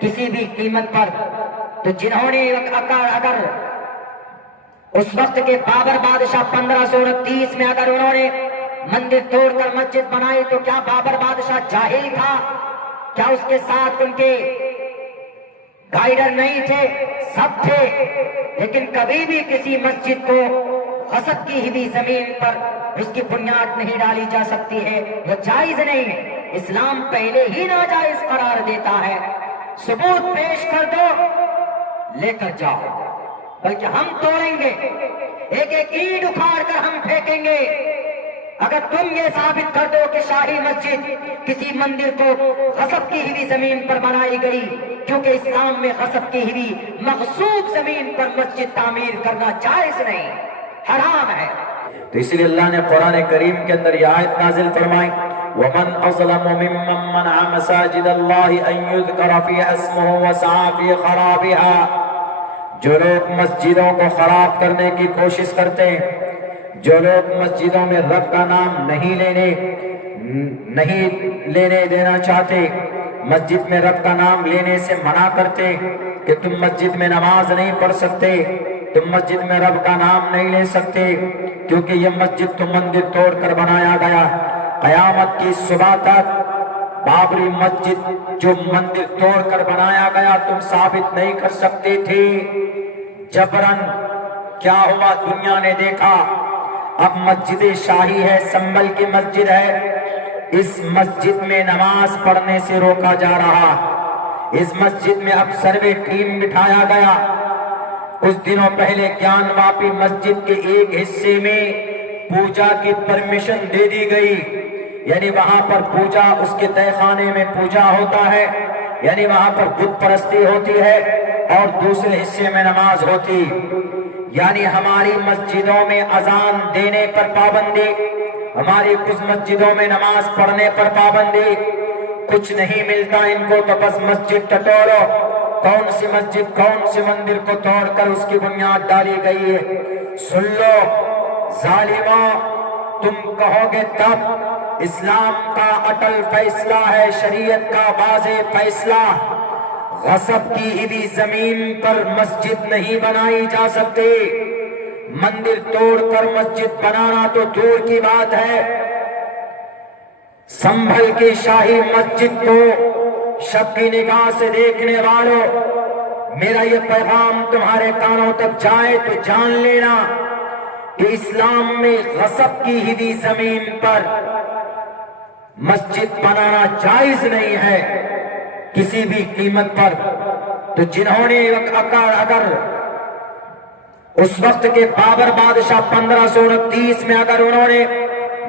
किसी भी कीमत पर। तो जिन्होंने अगर उस वक्त के बाबर बादशाह 1529 में अगर उन्होंने मंदिर तोड़कर मस्जिद बनाई तो क्या बाबर बादशाह जाहिल था? क्या उसके साथ उनके गाइडर नहीं थे? सब थे, लेकिन कभी भी किसी मस्जिद को गसब की हुई जमीन पर उसकी बुनियाद नहीं डाली जा सकती है, यह जायज नहीं है। इस्लाम पहले ही नाजायज करार देता है। सबूत पेश कर दो, लेकर जाओ, बल्कि हम तोड़ेंगे, एक एक ईंट उखाड़ कर हम फेंकेंगे अगर तुम ये साबित कर दो कि शाही मस्जिद किसी मंदिर को गसब की हुई जमीन पर बनाई गई, क्योंकि इस्लाम में गसब की हुई मगसूब जमीन पर मस्जिद तामीर करना जायज नहीं, हराम है। तो इसलिए अल्लाह ने कुरान करीम के अंदर यह आयत नाजिल फरमाई, वमन अज़लमु मिम्मन मनअ मसाजिद अल्लाहि अन युज़करा फ़ीहा इस्मुहु व सआ फ़ी खराबिहा। जो लोग मस्जिदों को खराब करने की कोशिश करते हैं, जो लोग मस्जिदों में रब का नाम नहीं लेने देना चाहते, मस्जिद में रब का नाम लेने से मना करते कि तुम मस्जिद में नमाज नहीं पढ़ सकते, तुम मस्जिद में रब का नाम नहीं ले सकते, क्योंकि ये मस्जिद तो मंदिर तोड़कर बनाया गया। कयामत की सुबह तक बाबरी मस्जिद जो मंदिर तोड़कर बनाया गया तुम साबित नहीं कर सकते थे। जबरन क्या हुआ, दुनिया ने देखा, अब मस्जिद शाही है, संभल की मस्जिद है, इस मस्जिद में नमाज पढ़ने से रोका जा रहा। इस मस्जिद में अब सर्वे टीम बिठाया गया। कुछ दिनों पहले ज्ञानवापी मस्जिद के एक हिस्से में पूजा की परमिशन दे दी गई, यानी वहां पर पूजा, उसके तहखाने में पूजा होता है, यानी वहां पर बुत परस्ती होती है, और दूसरे हिस्से में नमाज होती। यानी हमारी मस्जिदों में अजान देने पर पाबंदी, हमारी कुछ मस्जिदों में नमाज पढ़ने पर पाबंदी। कुछ नहीं मिलता इनको तो बस मस्जिद टटोरो। कौन सी मस्जिद, कौन से मंदिर को तोड़कर उसकी बुनियाद डाली गई है? सुन लो जालिमों, तुम कहोगे तब इस्लाम का अटल फैसला है, शरीयत का वाज़े फैसला, गसब की हुई जमीन पर मस्जिद नहीं बनाई जा सकती। मंदिर तोड़कर मस्जिद बनाना तो दूर की बात है। संभल की शाही मस्जिद को शक की निगाह से देखने वालों, मेरा ये पैगाम तुम्हारे कानों तक जाए तो जान लेना कि इस्लाम में गसब की हुई जमीन पर मस्जिद बनाना जायज नहीं है किसी भी कीमत पर। तो जिन्होंने अगर उस वक्त के बाबर बादशाह 1529 में अगर उन्होंने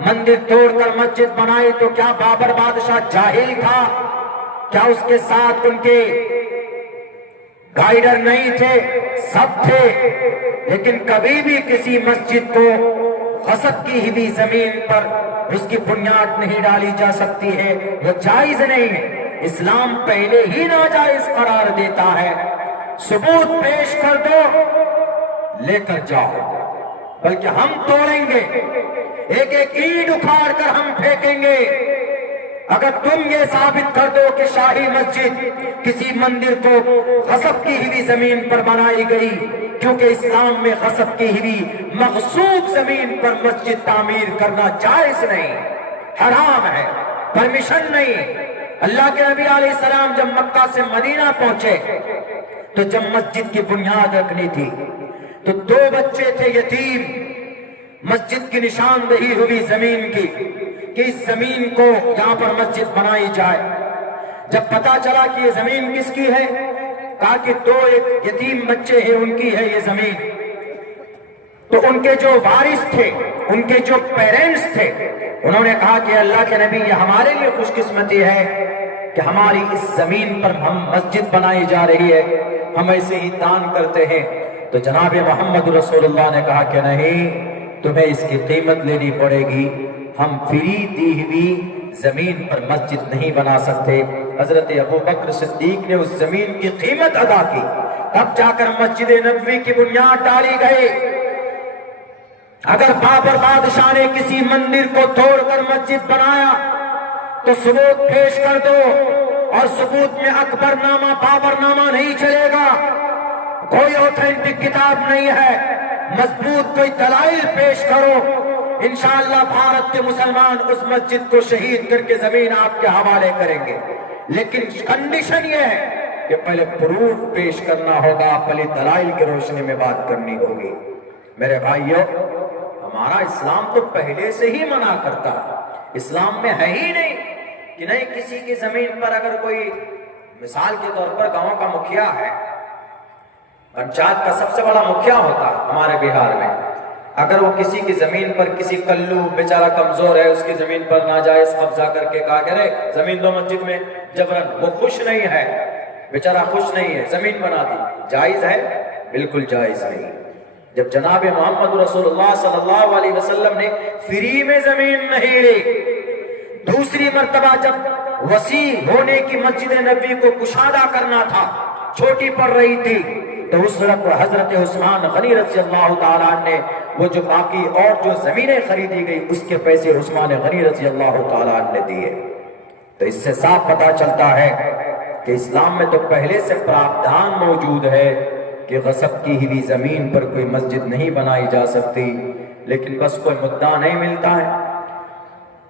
मंदिर तोड़कर मस्जिद बनाई तो क्या बाबर बादशाह जाहिल था? क्या उसके साथ उनके गाइडर नहीं थे? सब थे, लेकिन कभी भी किसी मस्जिद को गसब की हुई जमीन पर उसकी बुनियाद नहीं डाली जा सकती है, वो जायज नहीं है। इस्लाम पहले ही नाजायज करार देता है। सबूत पेश कर दो, लेकर जाओ, बल्कि हम तोड़ेंगे, एक एक ईंट उखाड़ कर हम फेंकेंगे अगर तुम ये साबित कर दो कि शाही मस्जिद किसी मंदिर को गसब की हुई जमीन पर बनाई गई, क्योंकि इस्लाम में गसब की हुई मगसूब जमीन पर मस्जिद तामीर करना जायज नहीं, हराम है, परमिशन नहीं। अल्लाह के नबी अलैहिस्सलाम जब मक्का से मदीना पहुंचे तो जब मस्जिद की बुनियाद रखनी थी तो दो बच्चे थे यतीम, मस्जिद की निशानदेही हुई जमीन की कि इस जमीन को यहां पर मस्जिद बनाई जाए। जब पता चला कि ये जमीन किसकी है, कहा कि दो एक यतीम बच्चे हैं, उनकी है ये जमीन। तो उनके जो वारिस थे, उनके जो पेरेंट्स थे, उन्होंने कहा कि अल्लाह के नबी, ये हमारे लिए खुशकिस्मती है कि हमारी इस जमीन पर हम मस्जिद बनाई जा रही है, हम ऐसे ही दान करते हैं। तो जनाब मोहम्मद रसूलुल्लाह ने कहा कि नहीं, तुम्हें इसकी कीमत लेनी पड़ेगी, हम फ्री दी हुई जमीन पर मस्जिद नहीं बना सकते। हजरत अबू बकर सिद्दीक ने उस जमीन की कीमत अदा की, तब जाकर मस्जिद नबवी की बुनियाद डाली गई। अगर बाबर बादशाह ने किसी मंदिर को तोड़कर मस्जिद बनाया तो सबूत पेश कर दो और सबूत में अकबरनामा बाबरनामा नहीं चलेगा। कोई ऑथेंटिक किताब नहीं है, मजबूत कोई दलाइल पेश करो, इंशाअल्लाह भारत के मुसलमान उस मस्जिद को शहीद करके जमीन आपके हवाले करेंगे। लेकिन कंडीशन यह है कि पहले प्रूफ पेश करना होगा, पहले दलाइल की रोशनी में बात करनी होगी। मेरे भाइयों, हमारा इस्लाम तो पहले से ही मना करता है। इस्लाम में है ही नहीं कि नहीं किसी की जमीन पर अगर कोई, मिसाल के तौर पर गांव का मुखिया है, पंचायत का सबसे बड़ा मुखिया होता है हमारे बिहार में, अगर वो किसी की जमीन पर, किसी कल्लू बेचारा कमजोर है उसकी जमीन पर नाजायज कब्जा करके कहा करे जमीन दो मस्जिद में जबरन, वो खुश नहीं है, बेचारा खुश नहीं है, जमीन बना दी, जायज है? बिल्कुल जायज नहीं। जब जनाब मोहम्मद रसूलुल्लाह सल्लल्लाहु अलैहि वसल्लम ने फ्री में जमीन नहीं ली, दूसरी मर्तबा जब वसी होने की मस्जिद नबी को कुशादा करना था, छोटी पड़ रही थी, तो उस वक्त हजरत उस्मान गनी रज़ी अल्लाह ताला ने वो जो बाकी और जो जमीनें खरीदी गई उसके पैसे उस्मान गनी रज़ी अल्लाह ताला ने दिए। तो इससे साफ पता चलता है कि इस्लाम में तो पहले से प्रावधान मौजूद है कि गसब की हुई जमीन पर कोई मस्जिद नहीं बनाई जा सकती, लेकिन बस कोई मुद्दा नहीं मिलता है,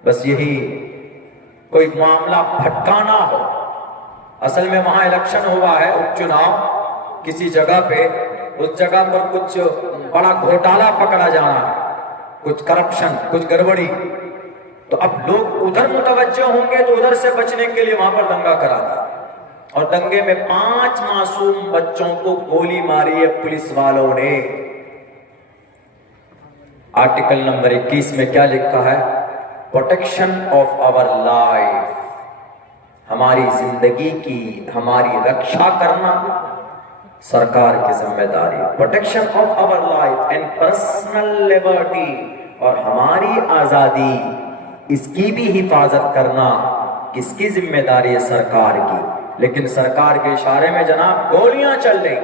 बस यही कोई मामला भटकाना हो। असल में वहां इलेक्शन हुआ है, उपचुनाव किसी जगह पे, उस जगह पर कुछ बड़ा घोटाला पकड़ा जाना है, कुछ करप्शन, कुछ गड़बड़ी, तो अब लोग उधर मुतवज्जो होंगे तो उधर से बचने के लिए वहां पर दंगा करा था, और दंगे में 5 मासूम बच्चों को गोली मारी है पुलिस वालों ने। आर्टिकल नंबर 21 में क्या लिखा है? प्रोटेक्शन ऑफ आवर लाइफ, हमारी जिंदगी की हमारी रक्षा करना सरकार की जिम्मेदारी। Protection of our life and personal liberty, और हमारी आजादी, इसकी भी हिफाजत करना किसकी जिम्मेदारी है? सरकार की। लेकिन सरकार के इशारे में जनाब गोलियां चल रही,